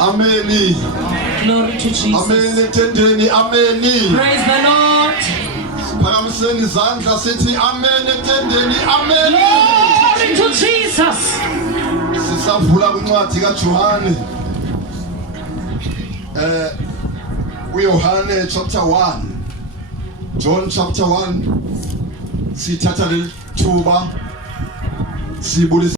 Amen. Glory to Jesus. Amen. Tendeni. Amen. Praise the Lord. Phakamiseni izandla sithi amen tendeni. Amen. Glory to Jesus. Sisavula kwincwadi kaJohane. Yohane chapter 1. John chapter 1. Sithatha le thuba sibulisa